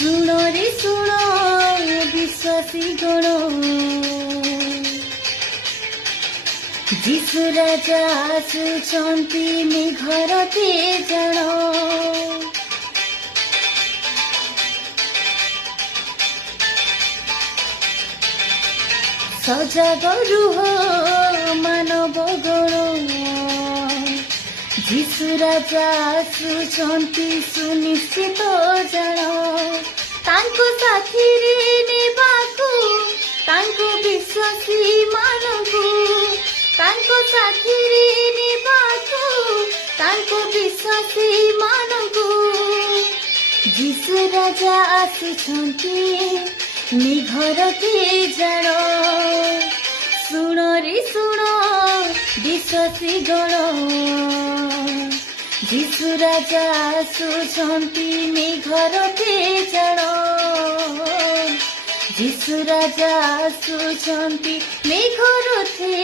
ଶୁଣ ରେ ଶୁଣ ବିଶ୍ୱାସୀ ଗଣ, ଯୀଶୁ ରାଜା ଆସୁଛନ୍ତି ମେଘର ତେଜଣ। ସଜାଗ ରୁହ ମାନବ ଗଣ, ଯୀଶୁ ରାଜା ଆସୁଛନ୍ତି ସୁନିଶ୍ଚିତ ଜାଣ। ତାଙ୍କ ସାଥିରେ ନେବାକୁ ତାଙ୍କ ବିଶ୍ୱାସୀ ମାନଙ୍କୁ, ତାଙ୍କ ସାଥିରେ ନେବାକୁ ତାଙ୍କ ବିଶ୍ୱାସୀ ମାନଙ୍କୁ। ଯୀଶୁ ରାଜା ଆସୁଛନ୍ତି ମେଘର ତେଜଣ। ଶୁଣ ରେ ଶୁଣ ବିଶ୍ୱାସୀ ଗଣ, ଯୀଶୁ ରାଜା ଆସୁଛନ୍ତି ମେଘର ତେଜଣ। ଯୀଶୁ ରାଜା ଆସୁଛନ୍ତି ମେଘର ତେଜଣ।